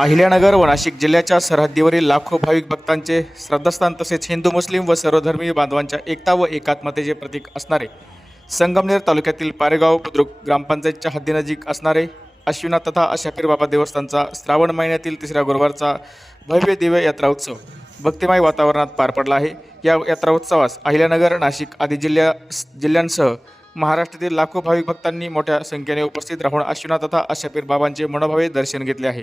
अहिल्यानगर व नाशिक जिल्ह्याच्या सरहद्दीवरील लाखो भाविक भक्तांचे श्रद्धास्थान तसेच हिंदू मुस्लिम व सर्वधर्मीय बांधवांच्या एकता व एकात्मतेचे प्रतीक असणारे संगमनेर तालुक्यातील पारेगाव बुद्रुक ग्रामपंचायतच्या हद्दीनजीक असणारे अश्विनाथ तथा आशापीर बाबा देवस्थानचा श्रावण महिन्यातील तिसऱ्या गुरुवारचा भव्य दिव्य यात्रा उत्सव भक्तिमय वातावरणात पार पडला आहे। या यात्रा उत्सवास अहिल्यानगर नाशिक आदी जिल्ह्यांसह महाराष्ट्रातील लाखो भाविक भक्तांनी मोठ्या संख्येने उपस्थित राहून अश्विनाथ तथा आशापीर बाबांचे मनोभावे दर्शन घेतले आहे।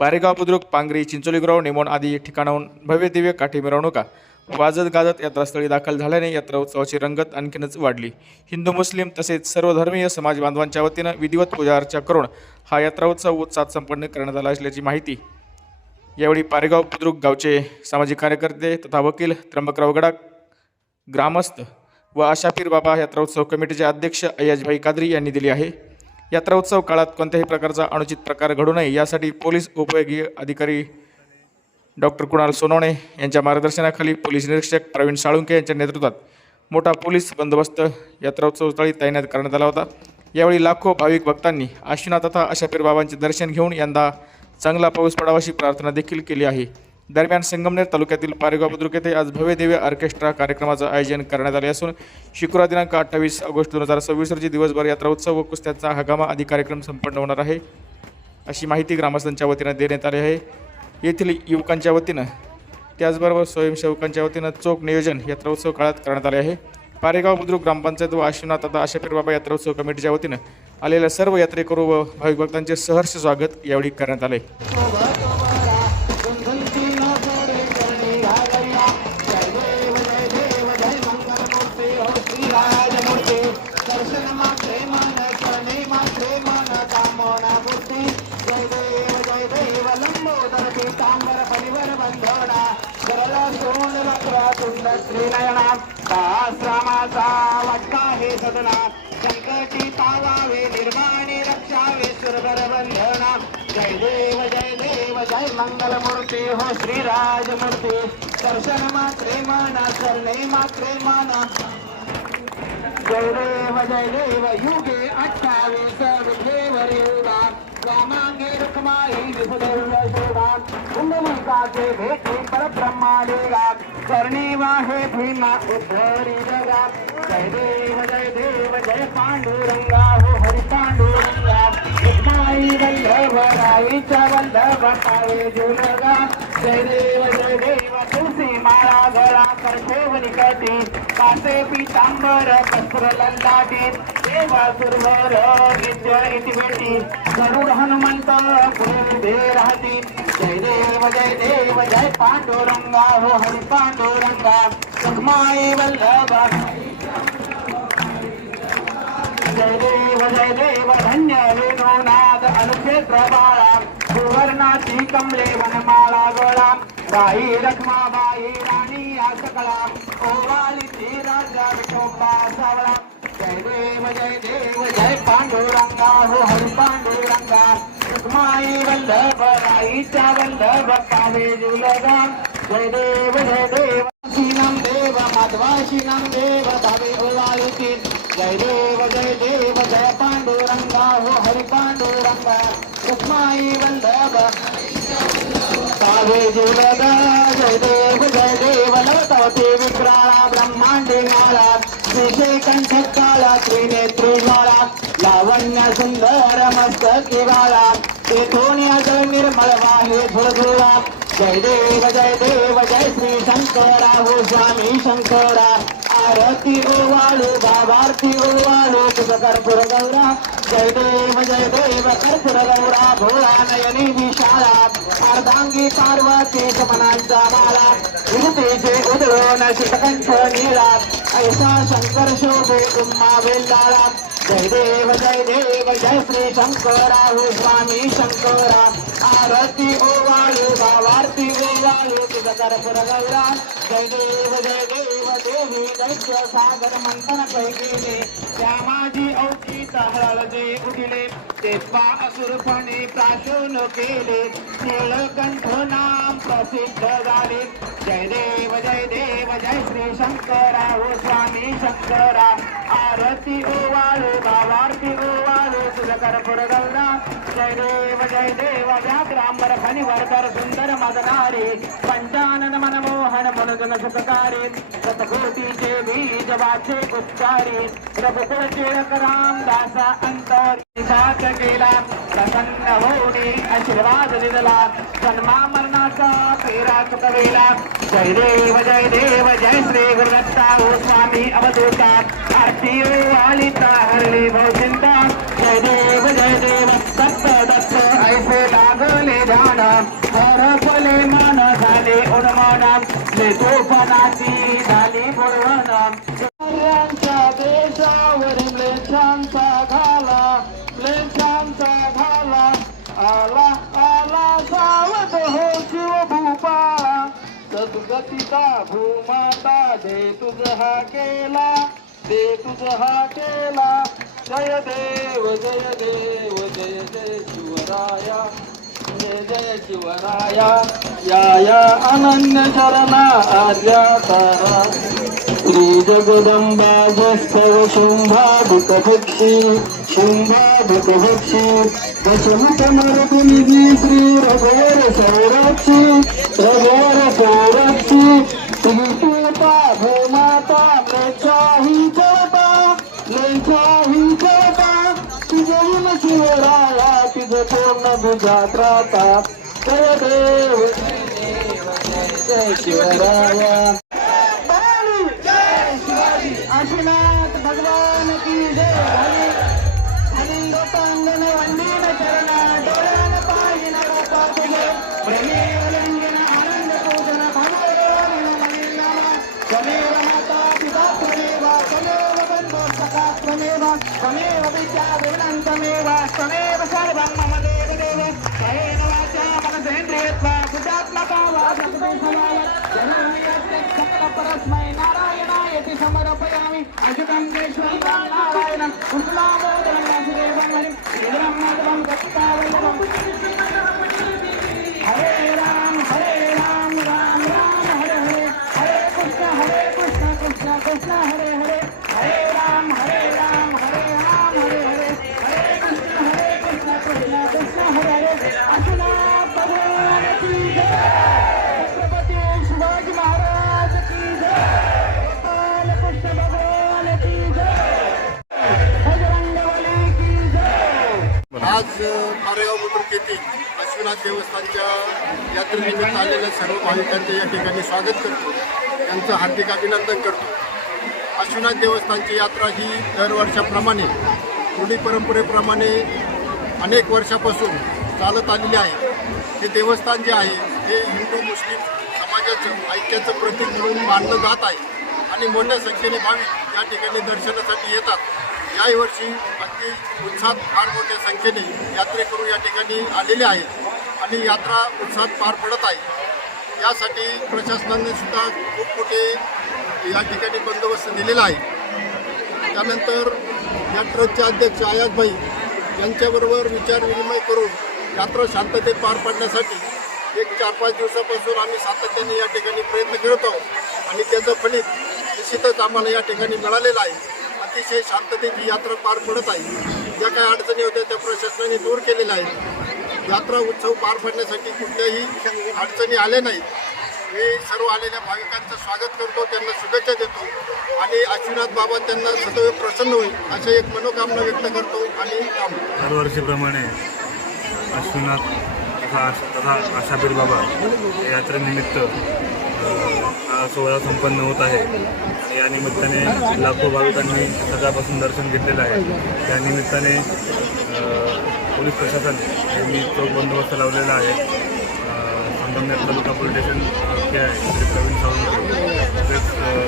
पारेगाव बुद्रुक पांगरी चिंचोलीग्राव नेमोन आदी ठिकाणाहून भव्य दिव्य काठी मिरवणुका वाजत गाजत यात्रास्थळी दाखल झाल्याने यात्रा उत्सवाची रंगत आणखीनच वाढली। हिंदू मुस्लिम तसेच सर्वधर्मीय समाज बांधवांच्या वतीनं विधिवत पूजा अर्चा करून हा यात्रा उत्सव उत्साहात संपन्न करण्यात आला असल्याची माहिती यावेळी पारेगाव बुद्रुक गावचे सामाजिक कार्यकर्ते तथा वकील त्र्यंबकराव गडाख ग्रामस्थ व आशापीर बाबा यात्रा उत्सव कमिटीचे अध्यक्ष अय्याजभाई कादरी यांनी दिली आहे। यात्रा उत्सव काळात कोणत्याही प्रकारचा अनुचित प्रकार घडू नये यासाठी पोलीस उपविभागीय अधिकारी डॉक्टर कुणाल सोनवणे यांच्या मार्गदर्शनाखाली पोलीस निरीक्षक प्रवीण साळुंके यांच्या नेतृत्वात मोठा पोलीस बंदोबस्त यात्रा उत्सवस्थळी तैनात करण्यात आला होता। यावेळी लाखो भाविक भक्तांनी अश्विनाथ तथा आशापीर बाबांचे दर्शन घेऊन यंदा चांगला पाऊस पडावा अशी प्रार्थना देखील केली आहे। दरम्यान संगमनेर तालुक्यातील पारेगाव बुद्रुक येथे आज भव्य दिव्य ऑर्केस्ट्रा कार्यक्रमाचं आयोजन करण्यात आले असून शुक्रवार दिनांक 28 ऑगस्ट 2026 रोजी दिवसभर यात्रा उत्सव व कुस्त्यांचा हंगामा आदी कार्यक्रम संपन्न होणार आहे अशी माहिती ग्रामस्थांच्या वतीनं देण्यात आली आहे। येथील युवकांच्या वतीनं त्याचबरोबर स्वयंसेवकांच्या वतीनं चोख नियोजन यात्रा उत्सव काळात करण्यात आले आहे। पारेगाव बुद्रुक ग्रामपंचायत व अश्विनाथ तथा आशापीर बाबा यात्रा उत्सव कमिटीच्या वतीनं आलेल्या सर्व यात्रेकरू व भाविक भक्तांचे सहर्ष स्वागत यावेळी करण्यात आले। संकटी पावावे निर्माणे रक्षावे सुरवर बंधना जय देव जय मंगलमूर्ती हो श्रीराजमूर्ती दर्शन मात्रे मना करणे मात्रे मना जय देव युगे 28 विधेवर युगा स्वामांगे रुक्माई विभुदेव शोभा कुंभमुखाचे भेटे परब्रह्मादेगा करणी वाहे भीमा उद्धरी जगा जय देव जय पांडुरंगा हो हरि पांडुरंगा रुक्माई वल्लभ राईचा वल्लभ पावे जुलगा जय देव तुलसी माळा गळा करठेव निकटी कासे पीतांबर कस्त्र लल्लाटी देवा सुरवर विद्य इतिमेटी गरुड हनुमंत कुरुदे राहती जय देव जय पांडुरंगा हो हरि पांडुरंगा रुक्माई वल्लभ जय देव धन्य वेणुनाद अनुक्षेत्र बाळा सुवर्णाची कमले वनमाळा गोळा बाई रखमाबाई राणी या सकळा ओवाळीची राजा विठोबा सावळा जय देव जय पांडुरंगा हो हरि पांडुरंगा रुक्माई वल्लभ राईचा वल्लभ पावे जुलगा जय देव शीनम देव माधवाशीनम देव धावे ओवाळीची जय देव जय पांडुरंगा हो हरि पांडुरंगा रुक्माई वल्लभ पावे जुलगा जय देव लवतवते विक्राळा ब्रह्मांडे माळा श्रीशे कंठ काळा त्रिनेत्री माळा लावण्य सुंदर मस्तक वाळा तेथून निर्मळ वाहे झुळझुळा जय देव जय श्री शंकरा हो स्वामी शंकरा आरती ओवाळू भावार्थी ओवाळू तुझ कर्पूर गौरा जय देव कर्पूर गौरा भोळा नयनी विशाळा अर्धांगी पार्वती समनांचा माला विभूतीचे उधळून शितकंठ नीळा ऐसा शंकर शोभे उम्मा वेल्लाळा जय देव जय श्री शंकरा हो स्वामी शंकरा आरती ओवाळू भावार्थी ओवाळू तुझ कर्पूर गौरा जय देव देवी दैत्य सागर मंथन पैकीने त्या माझी औचित हळदे उठले ते असुरपणे प्राशून केले नीलकंठ नाम प्रसिद्ध झाले जय देव जय श्री शंकरा हो स्वामी शंकरा आरती ओवाळू भावार्थी ओवाळू तुझ कर्पूर गौरा जय देव व्याघ्रांबर फणिवर्धर सुंदर मदनारी पंचानन मनमोहन मनोजन सुखकारी शतकोटीचे बीज वाचे उच्चारी रघुकुल टिळक रामदास अंतरी साथ केला प्रसन्न होऊनी आशीर्वाद दिला जन्मा मरणाचा फेरा चुकवेला जय देव जय श्री गुरुदत्ता स्वामी अवधूता आरती आलिता हरली भवचिंता जय देव दत्त दत्त ऐसे लागले ध्यान हरपले मन झाले उन्मान ले तोफनाची झाली बुरवण यांच्या देशावरील लेचांचा घाला आला सावध हो शिव भूपाळा सद्गतीचा भूमाता दे तुझ हा केला जय देव जय शिवराया जय शिवराया या अनन्य शरणा आर्या तारा श्री जगदंबा जस्तव शुंभाभूतभक्षी दशमुख मरकुनिधी श्री रघुवर सौरक्षी श्री तुळता भूमाता लेचाही चळता तुझे शिवराया तुझ पूर्ण गुजात राहता जय देव जय शिवराया आशीनाथ भगवान की जय वंदीन चरण डोळ्यान पाहिन प्रेमेवलंघन आनंद पूजन त्वमेव माता पिता त्वमेव बंधो सखा त्वमेव विद्या विवनं त्वमेव सर्वं मम देव कायेन वाचा मनसेन्द्रियत्वा बुद्ध्यात्मका वा सकल परस्मै नारायणायति समर्पयामि अच्युतं केशवं नारायणं कुशलामोदरं वासुदेवं हरिं श्रीधरं माधवं भक्तावल्लभं हरे राम राम राम हरे हरे हरे कृष्ण कृष्ण कृष्ण हरे हरे हरे राम हरे राम हरे हरे हरे कृष्ण कृष्ण कृष्ण हरे हरे अशुनाथ भगवान की जय छत्रपती शिवाजी महाराज की जय कृष्ण भगवान की जय बजरंगबली की जय। आज पारेगाव बुद्रुक येथील अश्वनाथ देवस्थानच्या यात्रेनिमित्त आलेल्या सर्व भाविकांचे या ठिकाणी स्वागत करतो, त्यांचं हार्दिक अभिनंदन करतो। अश्वनाथ देवस्थानची यात्रा ही दरवर्षाप्रमाणे रूढी परंपरेप्रमाणे अनेक वर्षापासून चालत आलेली आहे। हे देवस्थान जे आहे हे हिंदू मुस्लिम समाजाचं ऐक्याचं प्रतीक म्हणून मानलं जात आहे आणि मोठ्या संख्येने भाविक या ठिकाणी दर्शनासाठी येतात। याही वर्षी अगदी उत्साहात फार मोठ्या संख्येने यात्रेकरू या ठिकाणी आलेले आहेत आणि यात्रा उत्साहात पार पडत आहे। यासाठी प्रशासनाने सुद्धा खूप मोठे या ठिकाणी बंदोबस्त दिलेला आहे। त्यानंतर या ट्रस्टचे अध्यक्ष आयाजभाई यांच्याबरोबर विचारविनिमय करून यात्रा शांततेत पार पाडण्यासाठी एक 4-5 दिवसापासून आम्ही सातत्याने या ठिकाणी प्रयत्न करत आहोत आणि त्याचं फलित निश्चितच आम्हाला या ठिकाणी मिळालेलं आहे। अतिशय शांततेची यात्रा पार पडत आहे। ज्या काही अडचणी होत्या त्या प्रशासनाने दूर केलेल्या आहेत। यात्रा उत्सव पार पडण्यासाठी कुठल्याही अडचणी आल्या नाहीत। मी सर्व आलेल्या भाविकांचं स्वागत करतो, त्यांना शुभेच्छा देतो आणि अश्वनाथ बाबा त्यांना सदैव प्रसन्न होईल अशी एक मनोकामना व्यक्त करतो आणि दरवर्षीप्रमाणे अश्वनाथ तथा आशापीर बाबा यात्रेनिमित्त हा सोहळा संपन्न होत आहे आणि या निमित्ताने लाखो भाविकांनी सकाळपासून दर्शन घेतलेलं आहे। त्या निमित्ताने पोलीस प्रशासन यांनी चोख बंदोबस्त लावलेला आहे। संगमनेर तालुका पोलीस स्टेशन जे आहे श्री प्रवीण सावंत तसेच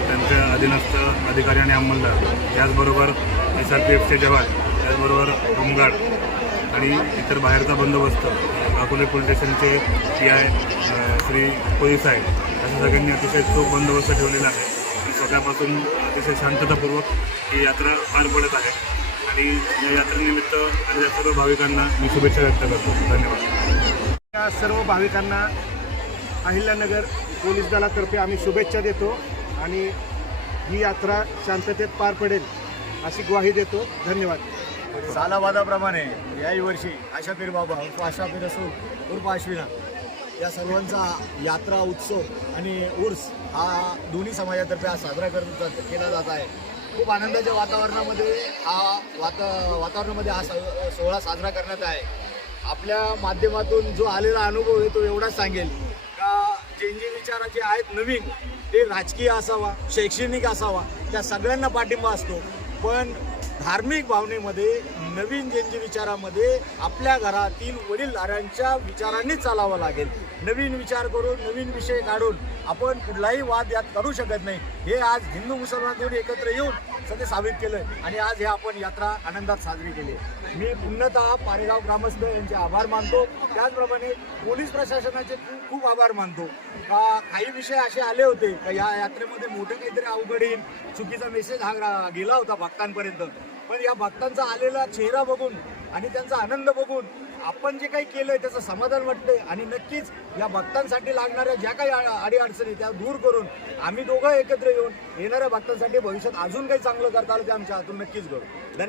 त्यांच्या अधीनस्थ अधिकारी आणि अंमलदार, याचबरोबर SRPFचे जवान, त्याचबरोबर होमगार्ड आणि इतर बाहेरचा बंदोबस्त अकोले पोलीस स्टेशनचे PI श्री पोलीस आहेत, अशा सगळ्यांनी अतिशय चोख बंदोबस्त ठेवलेला आहे आणि सकाळपासून अतिशय शांततापूर्वक ही यात्रा पार पडत आहे आणि या यात्रेनिमित्त या सर्व भाविकांना मी शुभेच्छा व्यक्त करतो। धन्यवाद। या सर्व भाविकांना अहिल्यानगर पोलीस दलातर्फे आम्ही शुभेच्छा देतो आणि ही यात्रा शांततेत पार पडेल अशी ग्वाही देतो। धन्यवाद। सालाबादाप्रमाणे याही वर्षी आशापीर बाबा उर्फ आशापीर रसूल उर्फ आश्विना या सर्वांचा यात्रा उत्सव आणि उर्स हा दोन्ही समाजातर्फे हा साजरा केला जात आहे. खूप आनंदाच्या वातावरणामध्ये हा सोहळा साजरा करण्यात आहे. आपल्या माध्यमातून जो आलेला अनुभव आहे तो एवढाच सांगेल का जे विचाराचे आहेत नवीन ते राजकीय असावा, शैक्षणिक असावा, त्या सगळ्यांना पाठिंबा असतो. पण धार्मिक भावनेमध्ये नवीन ज्यांच्या विचारामध्ये आपल्या घरातील वडीलधाऱ्यांच्या विचारांनीच चालावं लागेल. नवीन विचार करून नवीन विषय काढून आपण कुठलाही वाद यात करू शकत नाही. हे आज हिंदू मुसलमान दोन्ही एकत्र येऊन सगळे साबित केलं आणि आज हे आपण यात्रा आनंदात साजरी केली. मी पूर्णतः पारेगाव ग्रामस्थ यांचे आभार मानतो. त्याचप्रमाणे पोलीस प्रशासनाचे खूप आभार मानतो का काही विषय असे आले होते का या यात्रेमध्ये मोठं काहीतरी अवघड येईल, चुकीचा मेसेज हा गेला होता भक्तांपर्यंत. पण या भक्तांचा आलेला चेहरा बघून आणि त्यांचा आनंद बघून आपण जे काही केलंय त्याचं समाधान वाटतंय आणि नक्कीच या भक्तांसाठी लागणाऱ्या ज्या काही अडीअडचणी त्या दूर करून आम्ही दोघं एकत्र येऊन येणाऱ्या भक्तांसाठी भविष्यात अजून काही चांगलं करता आलं ते आमच्या हातून नक्कीच करू. धन्यवाद.